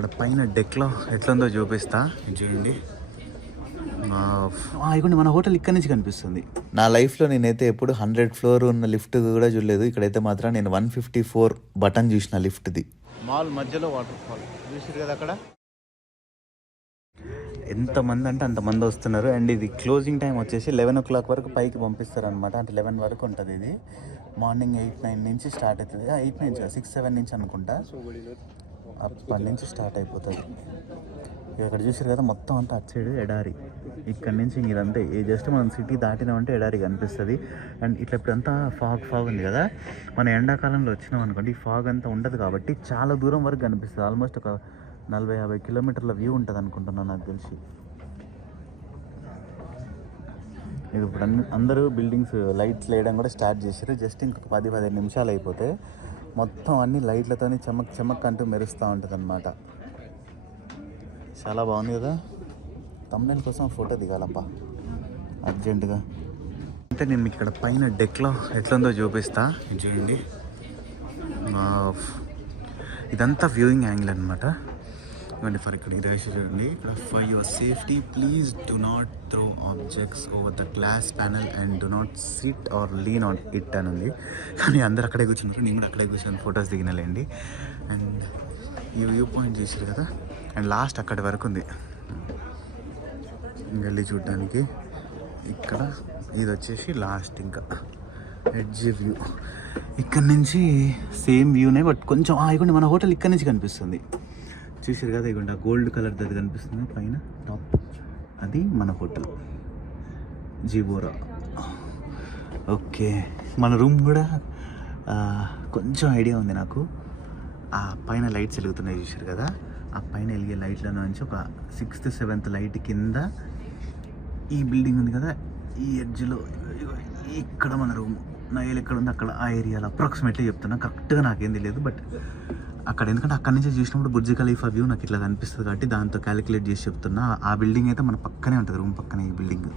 ఇక్కడ పైన డెక్లో ఎట్లుందో చూపిస్తా. చూడండి, ఇదిగోండి మన హోటల్ ఇక్కడ నుంచి కనిపిస్తుంది. నా లైఫ్లో నేనైతే ఎప్పుడు 100 ఫ్లోర్ ఉన్న లిఫ్ట్ కూడా చూడలేదు. ఇక్కడైతే మాత్రం నేను 154 బటన్ చూసిన లిఫ్ట్ది. మాల్ మధ్యలో వాటర్ ఫాల్ చూసారు కదా అక్కడ. ఎంతమంది అంటే అంతమంది వస్తున్నారు. అండ్ ఇది క్లోజింగ్ టైం వచ్చేసి 11 o'clock వరకు పైకి పంపిస్తారు అనమాట. అంటే 11 వరకు ఉంటుంది. ఇది మార్నింగ్ 8-9 నుంచి స్టార్ట్ అవుతుంది. 8 నుంచి 6-7 నుంచి అనుకుంటా. అప్పటి నుంచి స్టార్ట్ అయిపోతుంది. ఇక్కడ చూసారు కదా మొత్తం అంతా అటు సైడ్ ఎడారి. ఇక్కడ నుంచి ఇదంతా జస్ట్ మనం సిటీ దాటినామంటే ఎడారి కనిపిస్తుంది. అండ్ ఇట్లా ఇప్పుడంతా ఫాగ్ ఉంది కదా. మన ఎండాకాలంలో వచ్చినాం అనుకోండి, ఈ ఫాగ్ అంతా ఉండదు కాబట్టి చాలా దూరం వరకు కనిపిస్తుంది. ఆల్మోస్ట్ ఒక 40-50 కిలోమీటర్ల వ్యూ ఉంటుంది అనుకుంటున్నాను నాకు తెలిసి. ఇది ఇప్పుడు అందరూ బిల్డింగ్స్ లైట్స్ వేయడం కూడా స్టార్ట్ చేశారు. జస్ట్ ఇంకొక 10-15 నిమిషాలు అయిపోతే మొత్తం అన్ని లైట్లతో చెమక్ అంటూ మెరుస్తూ ఉంటుంది అనమాట. చాలా బాగుంది కదా. తమ్నెయిల్ కోసం ఫోటో దిగాలప్పా అర్జెంటుగా. అంటే నేను మీకు ఇక్కడ పైన డెక్లో ఎట్లుందో చూపిస్తా. చూడండి, ఇదంతా వ్యూయింగ్ యాంగిల్ అనమాట. ఇవ్వండి ఫర్ ఇక్కడ ఇది చూడండి. ఇక్కడ for your safety please do not throw objects over the glass panel and do not sit or lean on it అని ఉంది. కానీ అందరు అక్కడే కూర్చున్నారు. నేను కూడా అక్కడే కూర్చొని ఫొటోస్ దిగినలేండి. అండ్ ఈ వ్యూ పాయింట్ చూసారు కదా. అండ్ లాస్ట్ అక్కడి వరకు ఉంది వెళ్ళి చూడడానికి. ఇక్కడ ఇది వచ్చేసి లాస్ట్ ఇంకా ఎడ్జ్ వ్యూ. ఇక్కడ నుంచి సేమ్ వ్యూనే బట్ కొంచెం ఇవ్వండి మన హోటల్ ఇక్కడ నుంచి కనిపిస్తుంది. చూసారు కదా, ఇవ్వండి ఆ గోల్డ్ కలర్ అది కనిపిస్తుంది పైన టాప్. అది మన హోటల్ జీబోరా. ఓకే, మన రూమ్ కూడా కొంచెం ఐడియా ఉంది నాకు. ఆ పైన లైట్స్ వెలుగుతున్నాయి చూసారు కదా. ఆ పైన వెలిగే లైట్ల నుంచి ఒక 6th 7th లైట్ కింద ఈ బిల్డింగ్ ఉంది కదా, ఈ ఎడ్జ్లో ఇక్కడ మన రూమ్. నా ఏళ్ళు ఎక్కడ ఉంది అక్కడ ఆ ఏరియాలో అప్రాక్సిమేట్లీ చెప్తున్నా. కరెక్ట్గా నాకేం తెలియదు బట్ అక్కడ, ఎందుకంటే అక్కడి నుంచి చూసినప్పుడు బుర్జ్ ఖలీఫా వ్యూ నాకు ఇట్లా కనిపిస్తుంది కాబట్టి దాంతో క్యాలిక్యులేట్ చేసి చెప్తున్నా. ఆ బిల్డింగ్ అయితే మన పక్కనే ఉంటుంది, రూమ్ పక్కనే ఈ బిల్డింగ్.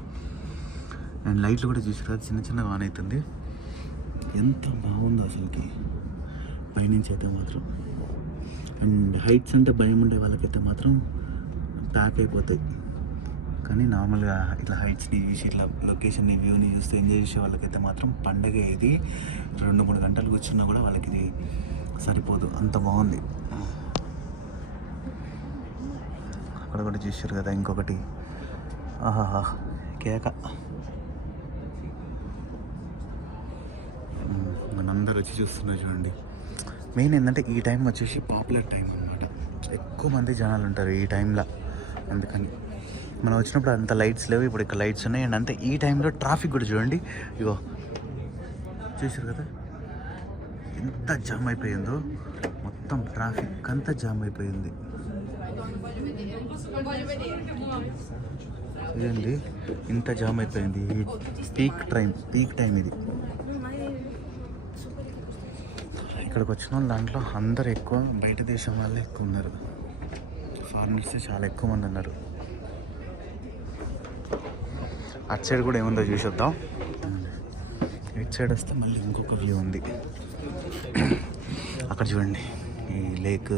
అండ్ లైట్లు కూడా చూసారు కదా, చిన్నగా ఆన్ అవుతుంది. ఎంత బాగుందో అసలుకి పైనుంచి అయితే మాత్రం. అండ్ హైట్స్ అంటే భయం ఉండే వాళ్ళకైతే మాత్రం ప్యాక్ అయిపోతాయి. కానీ నార్మల్గా ఇట్లా హైట్స్ని చూసి ఇట్లా లొకేషన్ని వ్యూని చూస్తే ఎంజాయ్ చేసే వాళ్ళకైతే మాత్రం పండగ. ఇది 2-3 గంటలు కూర్చున్నా కూడా వాళ్ళకి ఇది సరిపోదు, అంత బాగుంది. అక్కడ కూడా చూసారు కదా ఇంకొకటి. ఆహాహా కేక. మనందరూ వచ్చి చూస్తున్నారు చూడండి. మెయిన్ ఏంటంటే ఈ టైం వచ్చేసి పాపులర్ టైం అనమాట. ఎక్కువ మంది జనాలు ఉంటారు ఈ టైంలో. అందుకని మనం వచ్చినప్పుడు అంత లైట్స్ లేవు, ఇప్పుడు ఇక్కడ లైట్స్ ఉన్నాయి. అండ్ అంతే ఈ టైంలో ట్రాఫిక్ కూడా చూడండి. ఇగో చూసారు కదా ఎంత జామ్ అయిపోయిందో. మొత్తం ట్రాఫిక్ అంతా జామ్ అయిపోయింది. చూడండి ఇంత జామ్ అయిపోయింది. పీక్ టైం ఇది. ఇక్కడికి వచ్చిన దాంట్లో అందరు ఎక్కువ బయట దేశం వాళ్ళే ఎక్కువ ఉన్నారు. ఫారినర్స్ చాలా ఎక్కువ మంది ఉన్నారు. అటు సైడ్ కూడా ఏముందో చూసొద్దాం. ఇటు సైడ్ వస్తే మళ్ళీ ఇంకొక వ్యూ ఉంది. అక్కడ చూడండి ఈ లేక్.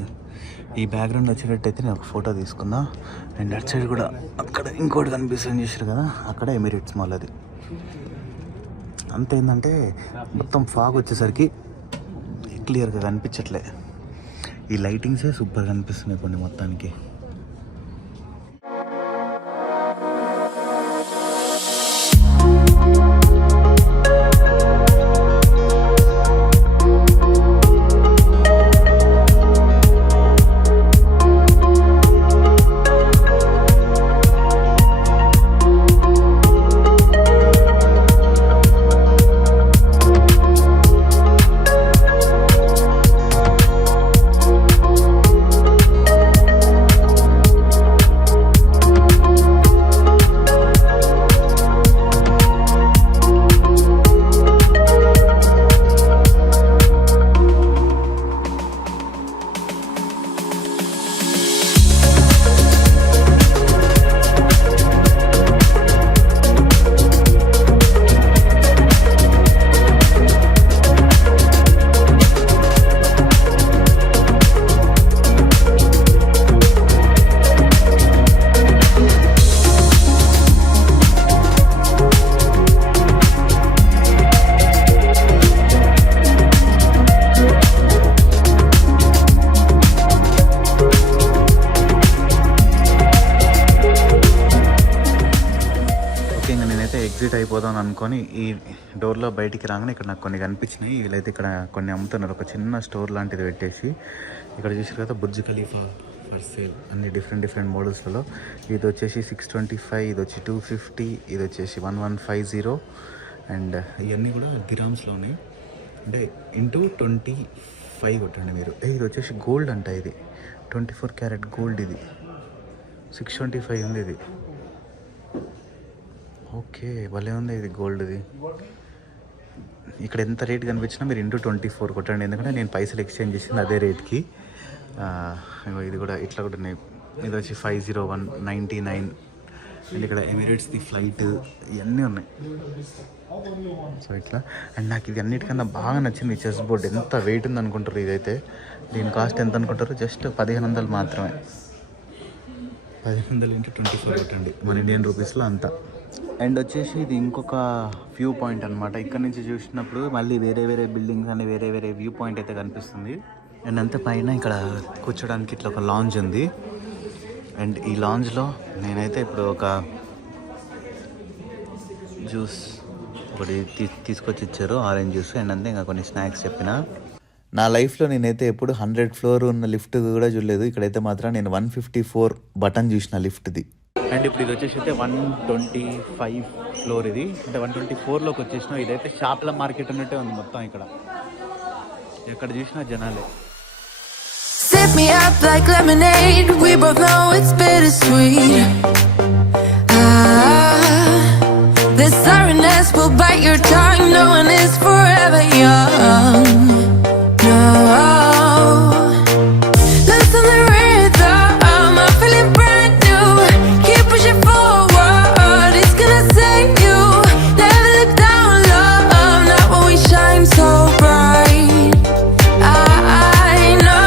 ఈ బ్యాక్గ్రౌండ్ వచ్చేటట్టయితే నేను ఒక ఫోటో తీసుకున్నా. అండ్ అటు సైడ్ కూడా అక్కడ ఇంకోటి కనిపిస్తుంది చూసారు కదా, అక్కడ ఎమిరేట్స్ మాల్. అది అంత ఏంటంటే మొత్తం ఫాగ్ వచ్చేసరికి క్లియర్గా కనిపించట్లే. ఈ లైటింగ్సే సూపర్గా కనిపిస్తున్నాయి కొన్ని మొత్తానికి. అయిపోదాం అనుకొని ఈ డోర్లో బయటికి రాగానే ఇక్కడ నాకు కొన్ని కనిపించినాయి. వీళ్ళైతే ఇక్కడ కొన్ని అమ్ముతున్నారు, ఒక చిన్న స్టోర్ లాంటిది పెట్టేసి. ఇక్కడ చూసారు కదా బుర్జ్ ఖలీఫా ఫర్ సేల్, అన్ని డిఫరెంట్ మోడల్స్లలో. ఇది వచ్చేసి 625, ఇది వచ్చి 250, ఇది వచ్చేసి 1150. అండ్ ఇవన్నీ కూడా దిరామ్స్లోనే, అంటే ఇంటూ 25 కొట్టండి మీరు. ఇది వచ్చేసి గోల్డ్ అంట, ఇది 24 క్యారెట్ గోల్డ్, ఇది 625 ఉంది ఇది. ఓకే భలే ఉంది ఇది గోల్డ్ది. ఇక్కడ ఎంత రేట్ కనిపించినా మీరు ఇంటూ 24 కొట్టండి, ఎందుకంటే నేను పైసలు ఎక్స్చేంజ్ చేసింది అదే రేట్కి. ఇది కూడా ఇట్లా కూడా ఉన్నాయి. ఇది వచ్చి 501.99. అండ్ ఇక్కడ ఎమిరేట్స్ది ఫ్లైట్ ఇవన్నీ ఉన్నాయి. సో ఇట్లా. అండ్ నాకు ఇది అన్నిటికన్నా బాగా నచ్చింది చెస్ బోర్డ్. ఎంత వెయిట్ ఉంది అనుకుంటారు ఇదైతే. దీని కాస్ట్ ఎంత అనుకుంటారు? జస్ట్ 1500 మాత్రమే. 1500 ఇంటూ 24 కొట్టండి, మన ఇండియన్ రూపీస్లో అంతా. అండ్ వచ్చేసి ఇది ఇంకొక వ్యూ పాయింట్ అనమాట. ఇక్కడ నుంచి చూసినప్పుడు మళ్ళీ వేరే బిల్డింగ్స్ అని వేరే వ్యూ పాయింట్ అయితే కనిపిస్తుంది. అండ్ అంతే పైన ఇక్కడ కూర్చోడానికి ఇట్లా ఒక లాంజ్ ఉంది. అండ్ ఈ లాంజ్లో నేనైతే ఇప్పుడు ఒక జ్యూస్ ఒకటి తీసుకొచ్చి ఇచ్చారు, ఆరెంజ్ జ్యూస్. అండ్ అంతే ఇంకా కొన్ని స్నాక్స్ చెప్పిన. నా లైఫ్లో నేనైతే ఎప్పుడు 100 ఫ్లోర్ ఉన్న లిఫ్ట్ కూడా చూడలేదు. ఇక్కడైతే మాత్రం నేను 154 బటన్ చూసిన లిఫ్ట్ది. అండ్ ఇప్పుడు ఇది వచ్చేసి అయితే 125 ఫ్లోర్ ఇది. అంటే 124లోకి వచ్చేసినా. ఇదైతే షాప్ల మార్కెట్ అన్నట్టే ఉంది మొత్తం. ఇక్కడ ఎక్కడ చూసినా జనాలే. Sip me up like lemonade. We both know it's bittersweet. The sorrowness will bite your tongue. No one is forever young. No. Listen the rhythm. I'm feeling brand new. Keep pushing forward. It's gonna save you. Never look down, love. Not when we shine so bright. I know.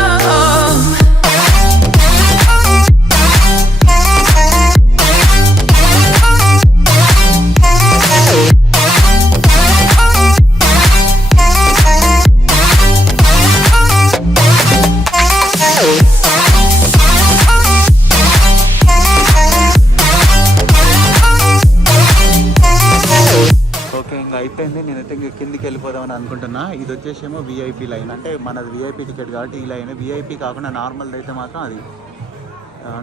Okay ఇంకా అయిపోయింది. నేనైతే ఇంకా కిందికి వెళ్ళిపోదామని అనుకుంటున్నా. ఇది వచ్చేసేమో VIP line. అంటే మనది విఐపి టికెట్ కాబట్టి ఈ లైన్. విఐపి కాకుండా నార్మల్ అయితే మాత్రం అది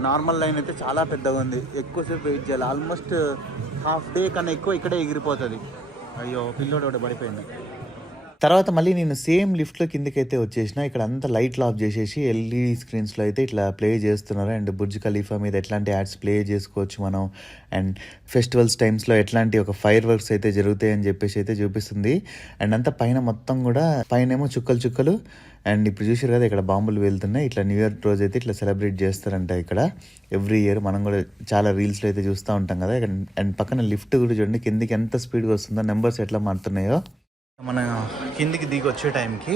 నార్మల్ లైన్ అయితే చాలా పెద్దగా ఉంది. ఎక్కువసేపు వెయిట్ చేయాలి. ఆల్మోస్ట్ హాఫ్ డే కన్నా ఎక్కువ ఇక్కడే ఎగిరిపోతుంది. అయ్యో పిల్లోడు ఒకటి పడిపోయింది. తర్వాత మళ్ళీ నేను సేమ్ లిఫ్ట్లో కిందకి అయితే వచ్చేసిన. ఇక్కడ అంతా లైట్లు ఆఫ్ చేసేసి ఎల్ఈడి స్క్రీన్స్లో అయితే ఇట్లా ప్లే చేస్తున్నారు. అండ్ బుర్జ్ ఖలీఫా మీద ఎట్లాంటి యాడ్స్ ప్లే చేసుకోవచ్చు మనం. అండ్ ఫెస్టివల్స్ టైమ్స్లో ఎట్లాంటి ఒక ఫైర్ వర్క్స్ అయితే జరుగుతాయని చెప్పేసి అయితే చూపిస్తుంది. అండ్ అంతా పైన మొత్తం కూడా పైనేమో చుక్కలు. అండ్ ఇప్పుడు చూసారు కదా ఇక్కడ బాంబులు వెళ్తున్నాయి. ఇట్లా న్యూ ఇయర్ రోజు అయితే ఇట్లా సెలబ్రేట్ చేస్తారంట ఇక్కడ ఎవ్రీ ఇయర్. మనం కూడా చాలా రీల్స్లో అయితే చూస్తూ ఉంటాం కదా. అండ్ పక్కన లిఫ్ట్ కూడా చూడండి కిందికి ఎంత స్పీడ్గా వస్తుందో, నెంబర్స్ ఎట్లా మారుతున్నాయో. మన కిందికి దిగి వచ్చే టైంకి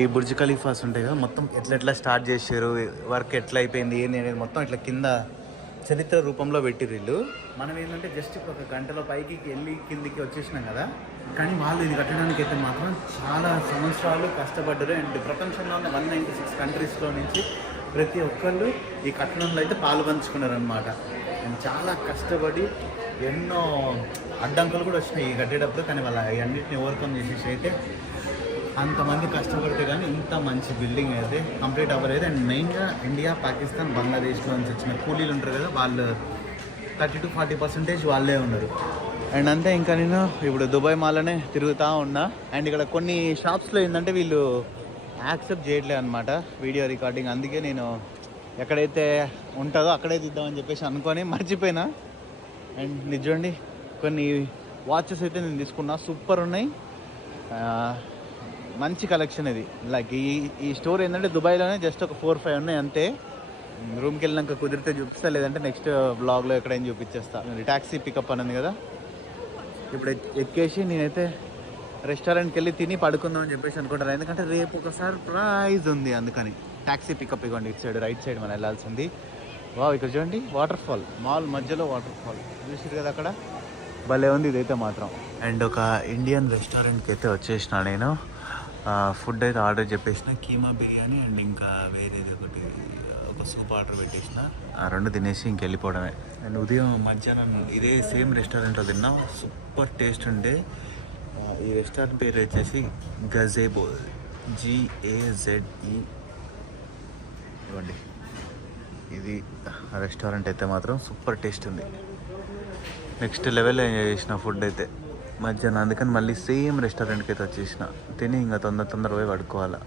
ఈ బుర్జ్ ఖలీఫాస్ ఉంటాయి కదా, మొత్తం ఎట్లా స్టార్ట్ చేశారు, వర్క్ ఎట్లా అయిపోయింది ఏంది అనేది మొత్తం ఇట్లా కింద చరిత్ర రూపంలో పెట్టిర్రు వీళ్ళు. మనం ఏంటంటే జస్ట్ ఇప్పుడు ఒక గంటలో పైకి వెళ్ళి కిందికి వచ్చేసినాం కదా. కానీ వాళ్ళు ఇది కట్టడానికి అయితే మాత్రం చాలా సంవత్సరాలు కష్టపడ్డారు. అండ్ ప్రపంచంలో ఉన్న 196 కంట్రీస్లో నుంచి ప్రతి ఒక్కళ్ళు ఈ కట్టడంలో అయితే పాలు పంచుకున్నారు అనమాట. అండ్ చాలా కష్టపడి ఎన్నో అడ్డంకులు కూడా వచ్చినాయి ఈ కట్టేటప్పుడు. కానీ వాళ్ళ అన్నింటిని ఓవర్కమ్ చేసేసి అయితే అంతమంది కష్టపడితే కానీ ఇంత మంచి బిల్డింగ్ అయితే కంప్లీట్ అవ్వలేదు. అండ్ మెయిన్గా ఇండియా, పాకిస్తాన్, బంగ్లాదేశ్లో నుంచి వచ్చిన కూలీలు ఉంటారు కదా, వాళ్ళు 30-40% వాళ్ళే ఉన్నారు. అండ్ అంతే ఇంకా నేను ఇప్పుడు దుబాయ్ మాల్లోనే తిరుగుతూ ఉన్నా. అండ్ ఇక్కడ కొన్ని షాప్స్లో ఏంటంటే వీళ్ళు యాక్సెప్ట్ చేయట్లేదు అనమాట వీడియో రికార్డింగ్. అందుకే నేను ఎక్కడైతే ఉంటుందో అక్కడే తీద్దామని చెప్పేసి అనుకొని మర్చిపోయినా. అండ్ నిజండి కొన్ని వాచెస్ అయితే నేను తీసుకున్నా, సూపర్ ఉన్నాయి. మంచి కలెక్షన్ ఇది. లైక్ ఈ స్టోర్ ఏంటంటే దుబాయ్లోనే జస్ట్ ఒక 4-5 ఉన్నాయి అంతే. రూమ్కి వెళ్ళినాక కుదిరితే చూపిస్తా, లేదంటే నెక్స్ట్ బ్లాగ్లో ఎక్కడైనా చూపించేస్తా. ట్యాక్సీ పికప్ అని ఉంది కదా, ఇప్పుడు ఎక్కేసి నేనైతే రెస్టారెంట్కి వెళ్ళి తిని పడుకుందాం అని చెప్పేసి అనుకుంటాను. ఎందుకంటే రేపు ఒక సర్ప్రైజ్ ఉంది, అందుకని. ట్యాక్సీ పికప్ ఇవ్వండి, ఇటు సైడ్ రైట్ సైడ్ మనం వెళ్ళాల్సింది. ఇక్కడ చూడండి వాటర్ ఫాల్, మాల్ మధ్యలో వాటర్ ఫాల్ చూసారు కదా అక్కడ, భలే ఉంది ఇదైతే మాత్రం. అండ్ ఒక ఇండియన్ రెస్టారెంట్కి అయితే వచ్చేసిన నేను. ఫుడ్ అయితే ఆర్డర్ చెప్పేసిన, కీమా బిర్యానీ అండ్ ఇంకా వేరేది ఒకటి ఒక సూప్ ఆర్డర్ పెట్టేసిన, ఆ 2 తినేసి ఇంకెళ్ళిపోవడమే. అండ్ ఉదయం మధ్యాహ్నం ఇదే సేమ్ రెస్టారెంట్లో తిన్నా, సూపర్ టేస్ట్ ఉండే. ఈ రెస్టారెంట్ పేరు వచ్చేసి గజేబో, GAZE. ఇవ్వండి, ఇది రెస్టారెంట్ అయితే మాత్రం సూపర్ టేస్ట్ ఉంది. నెక్స్ట్ లెవెల్ ఎంజాయ్ చేసిన ఫుడ్ అయితే మధ్యాహ్నం. అందుకని మళ్ళీ సేమ్ రెస్టారెంట్కి అయితే వచ్చేసిన. తిని ఇంకా తొందర పోయి పడుకోవాలా.